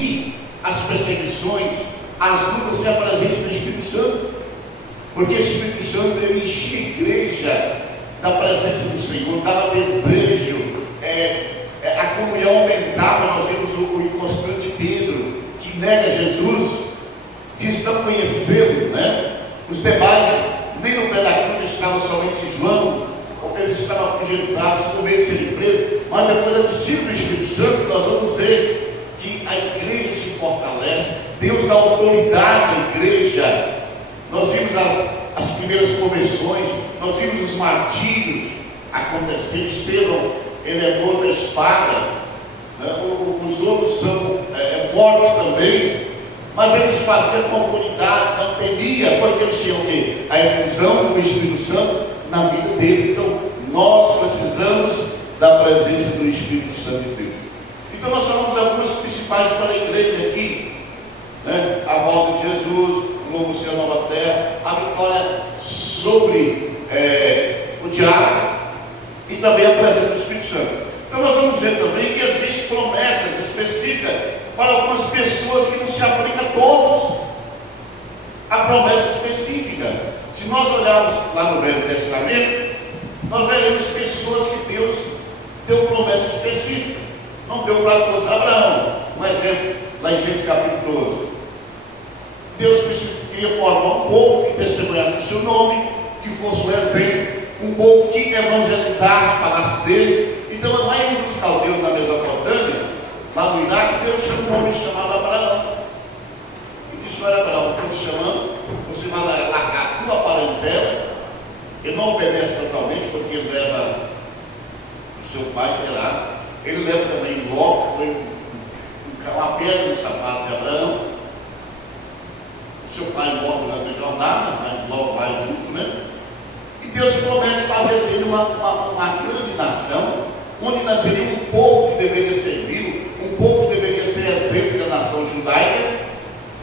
venci as perseguições, as lutas e a presença do Espírito Santo. Porque o Espírito Santo, ele enchia a igreja da presença do Senhor, dava desejo, a comunhão aumentava. Nós vemos o inconstante Pedro, que nega Jesus, diz não conhecê-lo, né? Os demais, nem no pé da cruz estava somente João, porque eles estavam afugentados, com medo de serem presos. Mas depois da descida do Espírito Santo, nós vamos ver que a igreja se fortalece, Deus dá autoridade à igreja. Nós vimos as primeiras conversões, nós vimos os martírios acontecendo. Estevão, ele é morto à espada, né? Os outros são mortos também, mas eles faziam comunidade, não temia, porque eles tinham o quê? A efusão do Espírito Santo na vida deles. Então, nós precisamos da presença do Espírito Santo de Deus. Então, nós falamos algumas principais para a igreja aqui, né? A volta de Jesus, o novo céu, a nova terra, a vitória sobre o diabo e também a presença do Espírito Santo. Então, nós vamos ver também que existem promessas específicas para algumas pessoas que não se aplicam a todos. A promessa específica. Se nós olharmos lá no Velho Testamento, nós veremos pessoas que Deus deu promessa específica. Não deu para todos. Abraão, um exemplo, lá em Gênesis capítulo 12. Deus queria formar um povo que testemunhasse o seu nome, que fosse um exemplo, um povo que evangelizasse, falasse dele. Então, lá em os caldeus, na Mesopotâmia, lá no Iraque, Deus chamou um homem chamado Abraão. E disse: olha, Abraão, estou te chamando, você vai largar a tua parentela. Ele não obedece totalmente, porque ele leva o seu pai, que é lá. Ele leva também Ló, que foi uma pedra no sapato de Abraão. O seu pai morre durante a jornada, mas Ló vai junto, né? E Deus promete fazer dele uma grande nação, onde nasceria um povo que deveria servi-lo, um povo que deveria ser exemplo da nação judaica,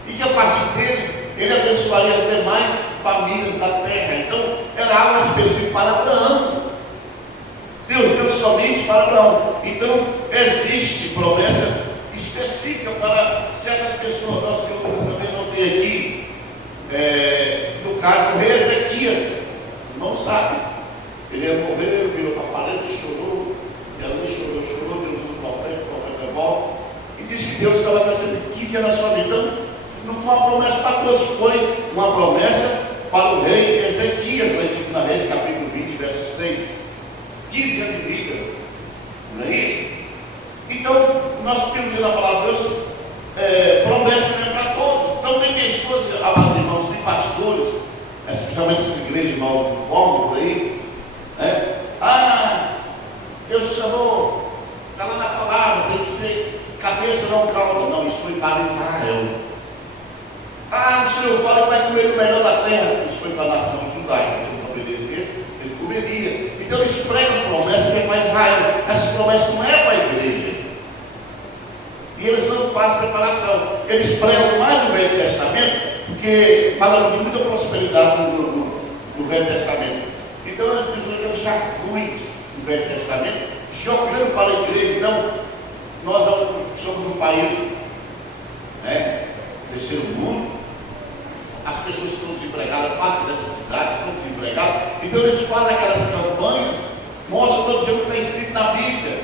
e que a partir dele, ele abençoaria as demais famílias da terra. Então, era algo específico para Abraão. Deus deu somente para Abraão. Então, existe promessa específica para certas pessoas. Nós também notei aqui, no caso do rei Ezequias, não sabe. Ele ia morrer, virou para a parede, chorou, e ali chorou, Deus usa o profeta volta, e disse que Deus estava crescendo 15 anos na sua vida. Então, não foi uma promessa para todos, foi uma promessa para o rei Ezequias, lá em 2 Reis, capítulo 20, verso 6. 15 anos de vida, não é isso? Então, nós temos na palavra de Deus, promessa não é para todos. Então, tem pessoas, amados irmãos, tem pastores, especialmente essas igrejas de mal de forma por aí, né? Deus chamou, está lá na palavra, tem que ser cabeça, não cauda. Não, isso foi para Israel. O Senhor fala que vai comer o melhor da terra. Isso foi para a nação judaica. Se ele obedecesse, ele comeria. Então eles pregam promessa que é para Israel. Essa promessa não é para a igreja. E eles não fazem separação. Eles pregam mais o Velho Testamento, porque falam de muita prosperidade no Velho Testamento. Então eles usam aqueles jargões do Velho Testamento, jogando para a igreja. Então, nós somos um país, terceiro mundo. As pessoas estão desempregadas, passam dessas cidades, estão desempregadas. Então eles fazem aquelas campanhas, mostram todo jeito que está escrito na Bíblia.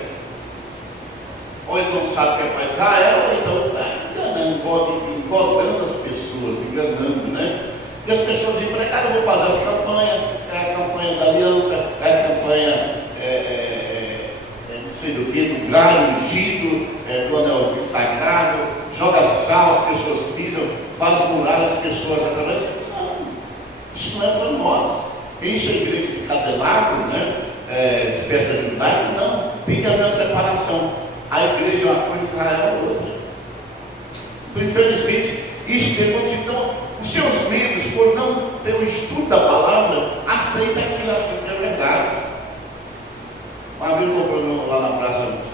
Ou então sabe que é para Israel, ou então enganando as pessoas, enganando, né? E as pessoas desempregadas vão fazer as campanhas, a campanha da aliança, a campanha não sei do que, do galho ungido, do anelzinho sagrado, joga sal, as pessoas pisam, faz muralha, as pessoas atravessam. Não, isso não é para nós. Enche a igreja de cabelado, né? De festa judaica, não. Tem que haver uma separação. A igreja é uma coisa, Israel é outra. Então, infelizmente, isso tem acontecido. Então, os seus membros, por não ter o estudo da palavra, aceitam aquilo, acham que é verdade. Uma vez comprou lá na praça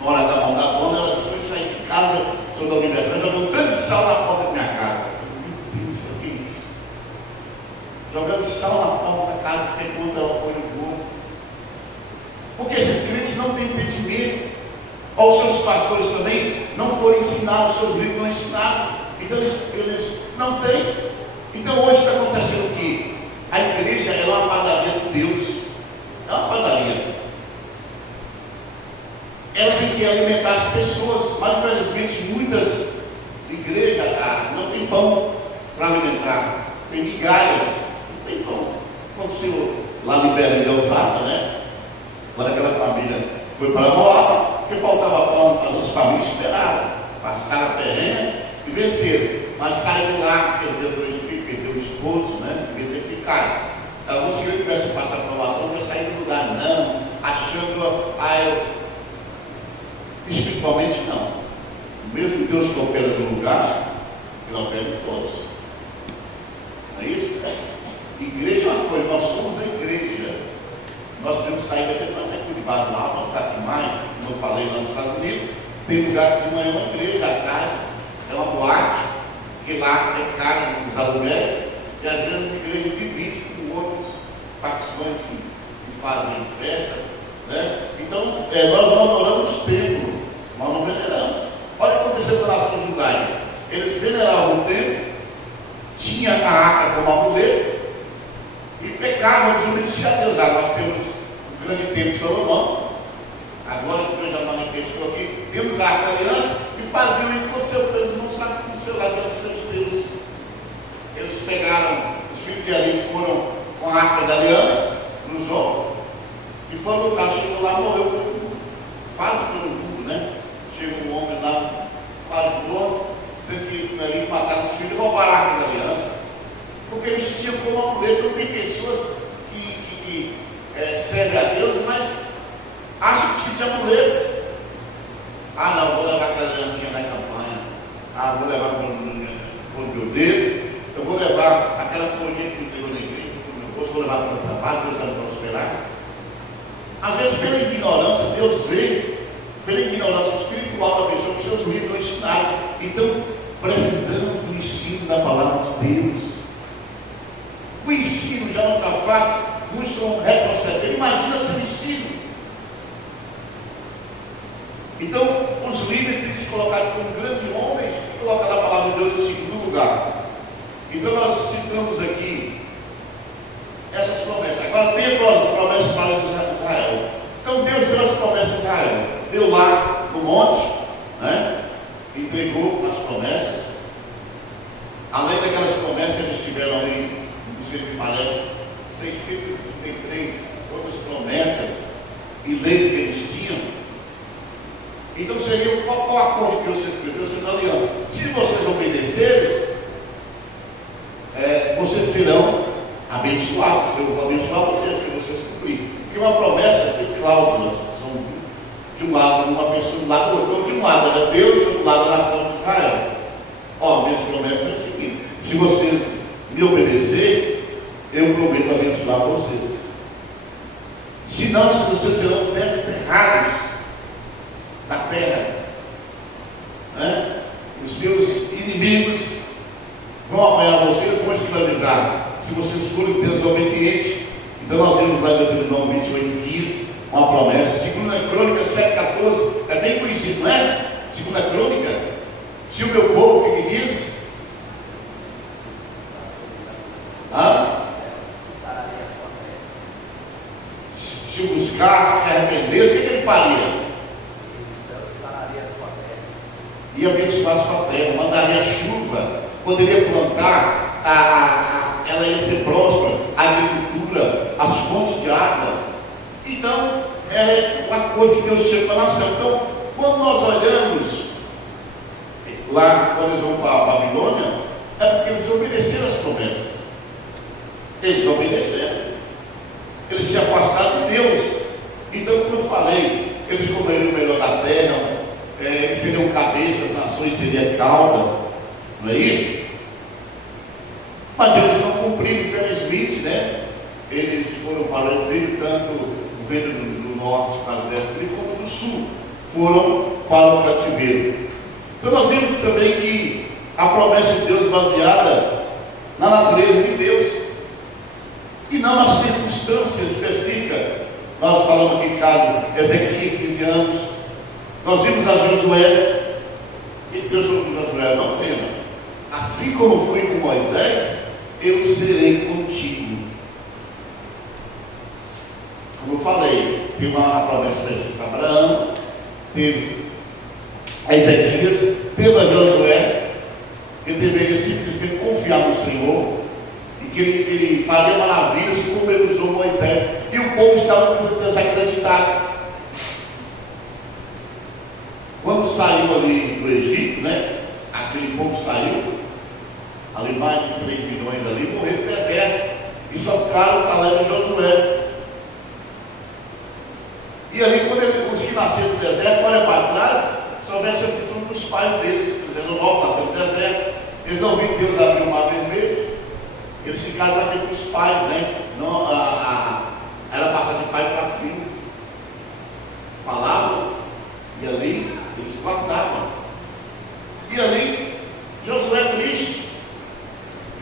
uma hora da mão da dona, ela disse: eu saí de casa, sou da universidade, jogando tanto sal na porta da minha casa. Meu Deus, o que é isso? Jogando sal na porta da casa, sem conta ela foi no corpo. Porque esses crentes não têm entendimento. Ou os seus pastores também não foram ensinados, os seus líderes não ensinaram. Então eles não têm. Então hoje está acontecendo o quê? A igreja é uma padaria de Deus. É uma padaria. Ela tem que alimentar as pessoas. Mas infelizmente muitas igrejas não tem pão para alimentar. Tem migalhas, não tem pão. Aconteceu lá no Belém de Osaka, né? Quando aquela família foi para Moab, porque faltava pão, as outras famílias esperaram, passaram a perrengue e venceram. Mas saíram de lá, perdeu 2 filhos, perdeu o esposo, né? Devia ter ficado. Alguns se ele tivesse passado a provação, não ia sair do lugar, não, achando, espiritualmente não. O mesmo Deus que opera no lugar, Ele opera em todos. Não é isso? Igreja é uma coisa, nós somos a igreja. Nós podemos sair daqui e fazer aqui debaixo da alma, está aqui mais, como eu falei lá nos Estados Unidos, tem lugar que de manhã é uma igreja, à tarde é uma boate, que lá é caro nos aluguéis, e às vezes a igreja divide com outras facções que fazem festa, né? Então, nós não adoramos o templo, nós não veneramos. Olha o que aconteceu com a nação judaica. Eles veneravam o templo, tinha a arca como amuleto, e pecavam, desobedeciam a Deus. Nós temos o grande templo de Salomão, agora que Deus já manifestou aqui, temos a arca da aliança, e faziam o que aconteceu, porque eles não sabem o que aconteceu lá, aqueles filisteus. Eles pegaram, os filhos de Eli foram com a arca da aliança, nos ombros, e foram lutar, chegou lá, morreu todo mundo, quase todo mundo, né? Chegou um homem lá, quase morto, sendo que ali mataram os filhos e roubaram a arca da aliança, porque eles tinham como amuleto. Então tem pessoas que servem a Deus, mas acham que precisa de amuleto. Não, vou levar aquela aliancinha na campanha, vou levar para o meu dedo, eu vou levar aquela folhinha que me deu na igreja, vou levar para o trabalho, Deus vai me prosperar. Às vezes, pela ignorância, Deus vê, pela ignorância espiritual da pessoa, que seus líderes não ensinaram. Então, precisamos do ensino da palavra de Deus. O ensino já não está fácil, muitos estão retrocedendo. Imagina sem ensino. Então, os líderes têm que se colocar como grandes homens e colocar a palavra de Deus em segundo lugar. Então, nós citamos aqui essas promessas. Agora tem a promessa para Israel. Então Deus deu as promessas a Israel. Deu lá no monte, né? Entregou as promessas. Além daquelas promessas, eles tiveram ali, não sei o que parece, 633 outras promessas e leis que eles tinham. Então seria qual o acordo que Deus escreveu sendo aliança? Se vocês obedecerem, vocês serão abençoados. Eu vou abençoar vocês se vocês cumprirem. Porque uma promessa tem cláusulas. São de um lado uma pessoa, do lado do outro. Então, de um lado era Deus, e do outro lado a nação de Israel. Minha promessa é o seguinte: se vocês me obedecerem, eu prometo abençoar vocês. Senão, se vocês serão desterrados da terra, né? Os seus inimigos vão apanhar vocês, vão escravizar. Se vocês forem desobedientes, então nós vemos lá em Deuteronômio 28:15, uma promessa. Segunda Crônica 7:14, é bem conhecido, não é? Segunda Crônica, se o meu povo, o que diz? Se buscar, se arrepender, o que ele faria? Ia abençoar a sua terra, mandaria chuva, poderia plantar, ela ia ser próspera, a agricultura, as fontes de água. Então, é um acordo que Deus tinha com a nação. Então, quando nós olhamos lá, quando eles vão para a Babilônia, é porque eles obedeceram as promessas. Eles obedeceram. Eles se afastaram de Deus. Então, como eu falei, eles comeriam o melhor da terra, eles seriam cabeças, as nações seriam cauda, não é isso? Mas eles não cumpriram, infelizmente, né? Eles foram para o exílio, tanto o reino do norte para o leste, como do sul, foram para o cativeiro. Então nós vemos também que a promessa de Deus baseada na natureza de Deus e não na circunstância específica. Nós falamos aqui em caso Ezequiel, 15 anos, Nós vimos a Josué, e Deus falou com Josué: não tema, assim como fui com Moisés, eu serei contigo. Como eu falei, tem uma promessa para Abraão, teve a Ezequias, teve a Josué. Ele deveria simplesmente confiar no Senhor e que ele faria maravilhas como ele usou Moisés, e o povo estava desacreditado. Quando saiu ali do Egito, né? Aquele povo saiu, ali mais de 3 milhões ali, morreram no deserto, e só ficaram Caleb e Josué. E ali, quando os que nasceram no deserto, olha para trás, só vê o título dos pais deles, dizendo: o novo nasceu no deserto. Eles não viram Deus abrir o mar vermelho, eles ficaram batendo com os pais, né? Não, era passar de pai para filho. Falavam, e ali eles guardavam. E ali, Josué triste,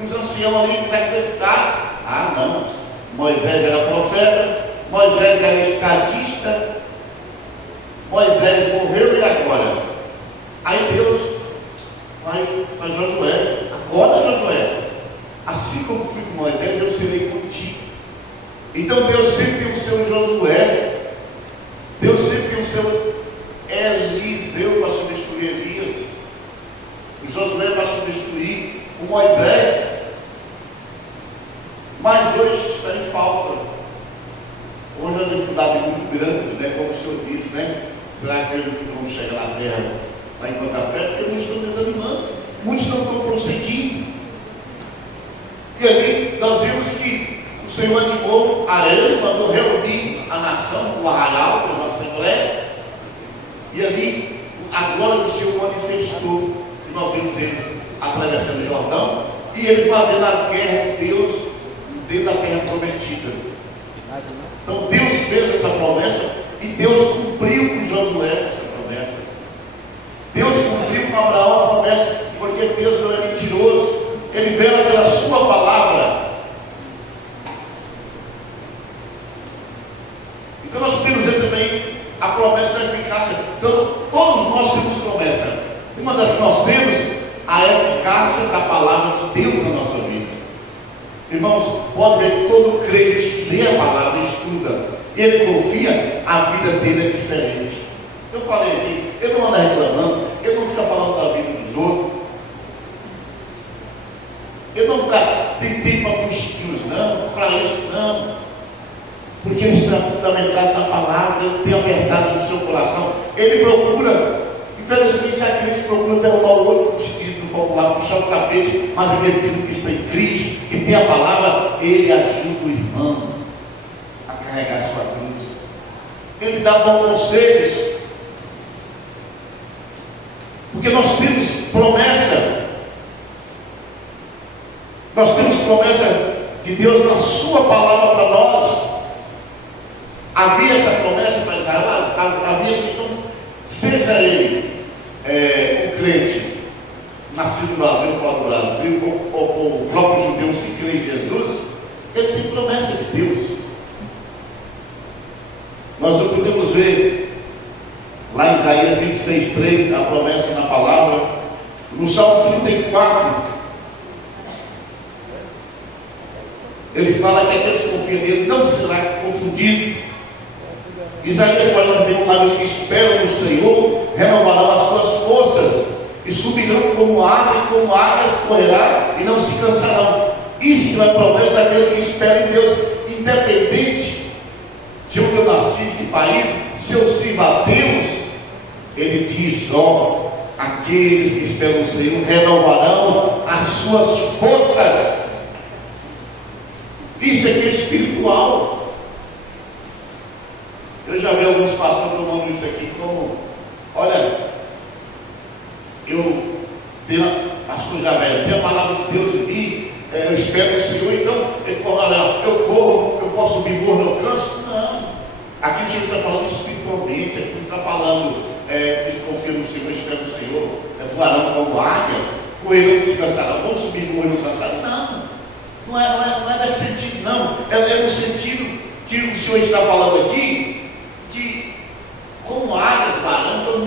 e os anciãos ali desacreditaram. Ah, não, Moisés era profeta, Moisés era estadista, Moisés morreu, e agora? Aí Deus vai para Josué: acorda, Josué, assim como fui com Moisés, eu serei contigo. Então Deus sempre tem o seu Josué, Deus sempre tem o seu Eliseu para substituir Elias, o Josué para substituir o Moisés. Mas hoje está em falta. Hoje a dificuldade é muito grande, né? Como o Senhor disse, né? Será que eles vão chegar na terra para encontrar fé? Porque muitos estão desanimando, muitos não estão prosseguindo. E ali nós vimos que o Senhor animou a ele, mandou reunir a nação, o arraial, uma assembleia, e ali a glória do Senhor manifestou. E nós vimos eles atravessando o Jordão e ele fazendo as guerras de Deus dentro da terra prometida. Então Deus fez essa promessa e Deus cumpriu com Josué essa promessa. Deus cumpriu com Abraão a promessa, porque Deus não é mentiroso, Ele vela pela sua palavra. Então nós podemos ver também a promessa da eficácia. Então todos nós temos promessa. Uma das que nós temos, a eficácia da palavra de Deus na nossa vida. Irmãos, pode ver, todo crente que lê a palavra, estuda, ele confia, a vida dele é diferente. Eu falei aqui, ele não anda reclamando, ele não fica falando da vida dos outros, ele não tem tempo para fuxiquinhos, não, para isso não, porque ele está fundamentado na palavra, ele tem a verdade no seu coração. Ele procura, infelizmente, aquele que procura derrubar o outro, como se diz no popular, puxar o tapete, mas aquele que está em Cristo, que tem a palavra, ele ajuda o irmão a carregar a sua cruz. Ele dá bons conselhos, porque nós temos promessa. Nós temos promessa de Deus na sua palavra para nós. Havia essa promessa para Israel, havia assim, então, seja ele um crente nascido no Brasil, fora do Brasil, ou o próprio judeu se crê em Jesus, ele tem promessa de Deus. Nós não podemos ver lá em Isaías 26:3 a promessa na palavra. No Salmo 34 ele fala que aqueles que confiam nele não será confundido. Isaías 41, mas os que esperam no Senhor renovarão as suas forças e subirão como asa, e como águias correrá e não se cansarão. Isso é a promessa daqueles que esperam em Deus, independente de onde eu nasci, de que país. Se eu sirvo a Deus, ele diz: ó, aqueles que esperam no Senhor renovarão as suas forças. Isso aqui é espiritual. Eu já vi alguns pastores tomando isso aqui como: olha, eu tenho, pastor Javé, tem a palavra de Deus em mim, eu espero no Senhor, então eu corro, eu posso subir morro, não canso. Não, aqui o Senhor está falando espiritualmente, aqui não está falando que confia no Senhor, espera no Senhor, voarão como águia, correrão e se cansarão, vão subir morro e não cansarão. Não é nesse sentido, não. É no sentido que o Senhor está falando aqui, que como águias voarão, então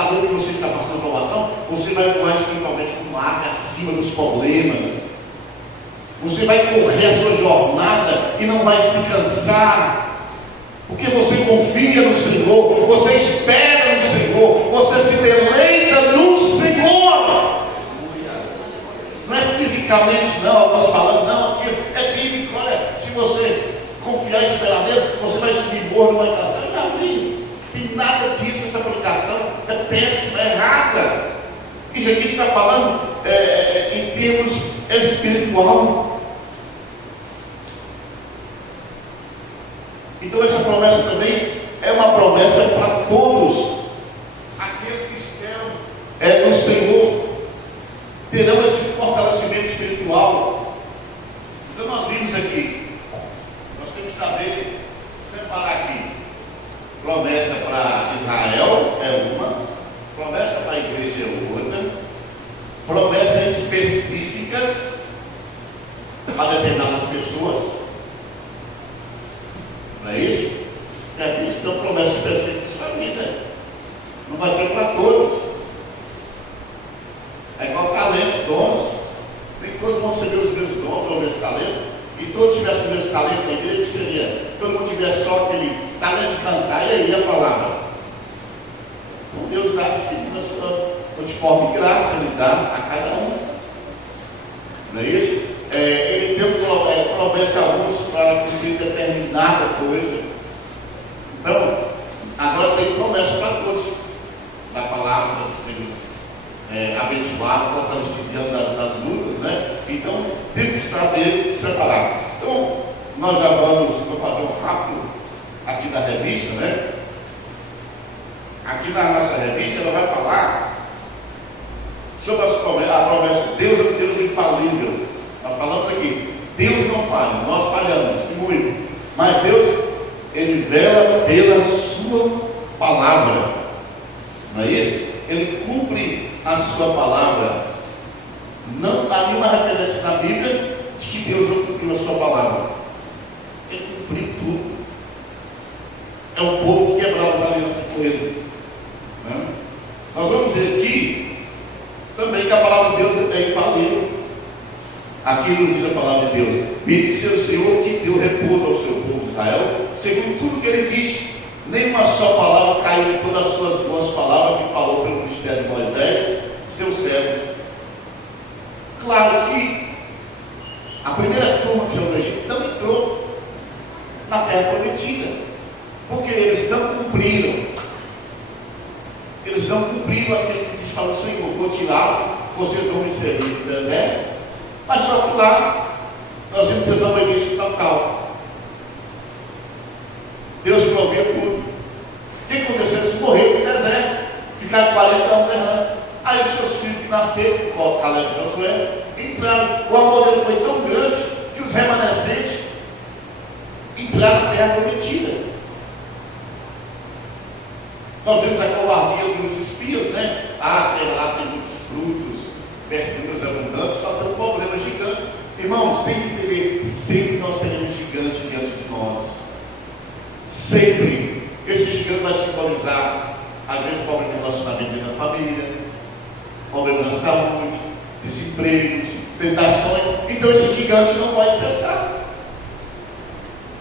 da luta que você está passando provação, você vai voar espiritualmente com ave acima dos problemas. Você vai correr a sua jornada e não vai se cansar, porque você confia no Senhor, você espera no Senhor, você se deleita no Senhor. Não é fisicamente, não, eu posso falando, não, aqui é bíblico. Olha, se você confiar e esperar nele, você vai subir morro, não vai cansar. Eu já vi, tem nada disso, essa aplicação é péssima, é errada. Isso aqui está falando em termos espiritual. Então essa promessa também é uma promessa para todos aqueles que esperam no Senhor, terão esse fortalecimento espiritual. Então nós vimos aqui, nós temos que saber separar aqui. Promessa para Israel é uma, promessa para a igreja é outra, promessas específicas para determinadas pessoas. Não é isso? É isso que é uma promessa específica de sua vida. Não vai ser para todos. É igual talentos, dons. Nem todos vão receber os meus dons, ou meus talentos. E todos tivessem os meus talentos na igreja, que seria? Todo mundo tivesse só aquele talento de cantar, e aí a palavra. Então Deus dá segundo a sua de forma de graça, Ele dá a cada um. Não é isso? Ele deu promessa a alguns para cumprir determinada coisa. Então, agora tem promessa para todos. Da palavra, para sermos abençoados, para estarmos se diante das lutas, né? Então, tem que saber separar. Então, nós já vamos fazer um rápido aqui da revista, né? Aqui na nossa revista, ela vai falar sobre a promessa de Deus. É um Deus infalível. Nós falamos aqui, Deus não falha, nós falhamos muito, mas Deus, Ele vela pela sua palavra, não é isso? Ele cumpre a sua palavra. Não há nenhuma referência na Bíblia de que Deus não cumpriu a sua palavra. Ele cumpriu tudo. É o povo que quebrava as alianças com Ele, né? Nós vamos ver aqui também que a palavra de Deus é infalível. Aqui nos diz a palavra de Deus: bendito seja o Senhor que deu repouso ao seu povo de Israel, segundo tudo que Ele disse. Nenhuma só palavra caiu em todas as suas boas palavras que falou pelo ministério de Moisés, seu servo. Claro que a primeira turma que saiu do Egito não entrou na terra prometida, porque eles não cumpriram. Eles não cumpriram aquilo que disse para o Senhor: vou tirá-los, vocês vão me servir no deserto. Mas só que lá nós vimos desobediência total. Deus proveu tudo. O que aconteceu? Eles morreram no deserto, ficaram 40 anos errando. Aí os seus filhos que nasceram, como Caleb e Josué, entraram. O amor dele foi tão grande que os remanescentes entraram na terra prometida. Nós vimos a covardia dos espias, né? A terra lá tem muitos frutos, verduras abundantes, só tem um problema gigante. Irmãos, tem que entender, sempre nós teremos gigantes diante de nós. Sempre. Esse gigante vai simbolizar, às vezes, problema de relacionamento dentro da família, problema na saúde, desempregos, tentações. Então esse gigante não vai cessar.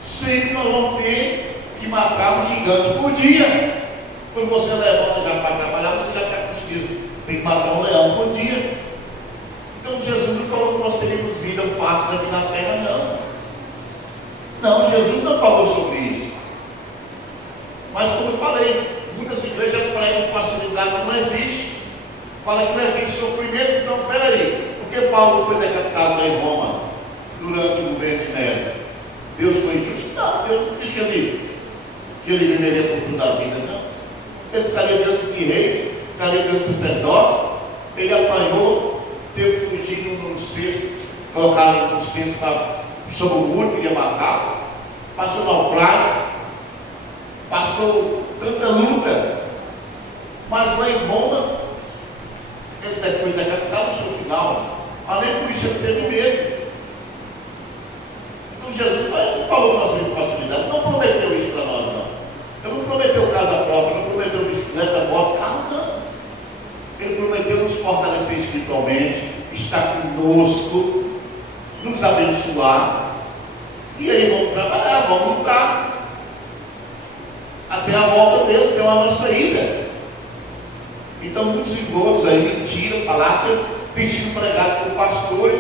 Sempre nós vamos ter que matar um gigante por dia. Quando você levanta já para trabalhar, você já está com certeza, tem que matar um leão por dia. Então Jesus não falou que nós teríamos vida fácil aqui na terra, não. Não, Jesus não falou sobre isso. Mas como eu falei, muitas igrejas pregam facilidade que não existe. Fala que não existe sofrimento. Então, peraí, por que Paulo foi decapitado em Roma durante o governo de Nero? Deus foi injusto? Não, Deus não disse que ele viveria por toda a vida, não. Ele estaria diante de reis, estaria diante de sacerdotes. Ele apanhou, teve fugido no cesto, colocaram no cesto sobre o muro, queria matar, passou naufrágio, passou tanta luta, mas lá em Roma ele foi decapitado no seu final. Além por isso ele teve medo. Então Jesus não falou para nós com facilidade, não prometeu isso para nós, não. Ele não prometeu casa própria, não prometeu bicicleta, moto, carro, não. espiritualmente, estar conosco, nos abençoar, e aí vamos trabalhar, vamos lutar, até a volta dele, até a nossa ida. Então muitos engodos aí, mentiras, falácias, têm sido pregados por pastores,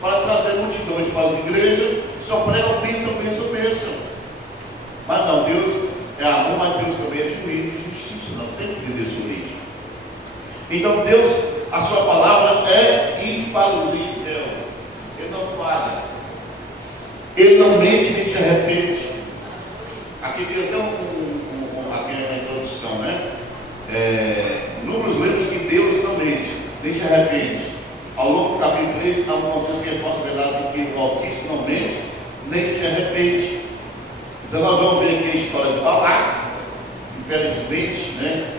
para trazer multidões para as igrejas, só pregam bênção, bênção, bênção. Mas não, Deus é amor, mas Deus também é juízo e justiça. Nós temos que entender sobre isso. Então Deus, a sua palavra é infalível. Ele não falha. Ele não mente nem se arrepende. Aqui tem até aqui na introdução, né? Números lemos que Deus não mente, nem se arrepende. Ao longo do capítulo 3, há uma coisa que é falsa verdade, que o Altíssimo não mente, nem se arrepende. Então nós vamos ver aqui a história de Balac, infelizmente, né?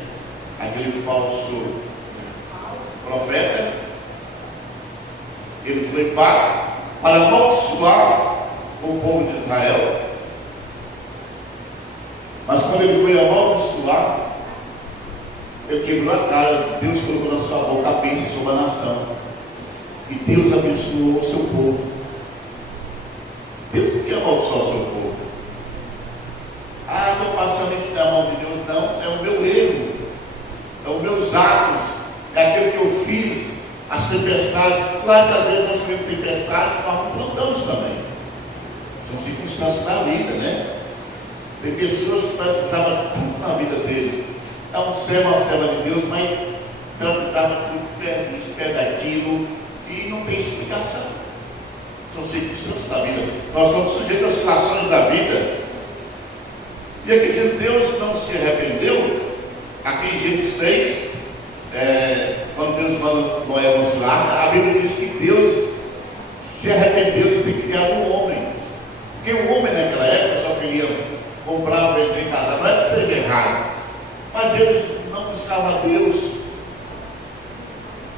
Aquele falso profeta, ele foi para amaldiçoar o povo de Israel. Mas quando ele foi amaldiçoar, ele quebrou a cara. Deus colocou na sua boca a bênção sobre a nação. E Deus abençoou o seu povo. Deus não quer amaldiçoar o seu povo. Estou passando esse amor de Deus. Não, é o meu erro. É os meus atos. É aquilo que eu fiz. As tempestades. Claro que às vezes nós tivemos tempestades, nós não plantamos também. São circunstâncias da vida, né? Tem pessoas que precisavam tudo na vida deles. É um servo, uma serva de Deus, mas precisava tudo, perde isso, perde aquilo, e não tem explicação. São circunstâncias da vida. Nós estamos sujeitos às oscilações da vida. E aqui dizendo, Deus não se arrependeu. Aqui em Gênesis 6, quando Deus manda Noé vacilar, a Bíblia diz que Deus se arrependeu de ter criado um homem. Porque o homem naquela época só queria comprar, vender, casar. Não é que seja errado, mas eles não buscavam a Deus.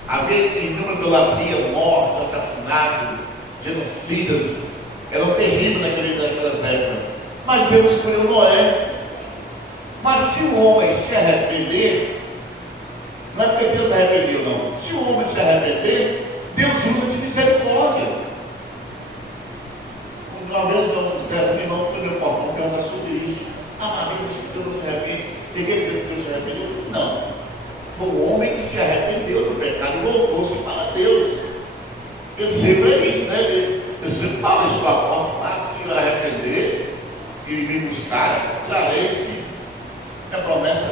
Havia inúmera idolatria, morte, assassinato, genocidas, eram terríveis naquelas épocas. Mas Deus escolheu Noé. Mas se o homem se arrepender, não é porque Deus arrependeu, não. Se o homem se arrepender, Deus usa de misericórdia. Uma vez meu irmão foi no meu portão perguntar sobre isso. Mas Deus não se arrepende. Quer dizer que Deus se arrependeu? Não. Foi o homem que se arrependeu do pecado e voltou-se para Deus. Ele sempre é isso, né? Ele sempre fala isso à porta, se arrepender e me buscar, trarei-se a promessa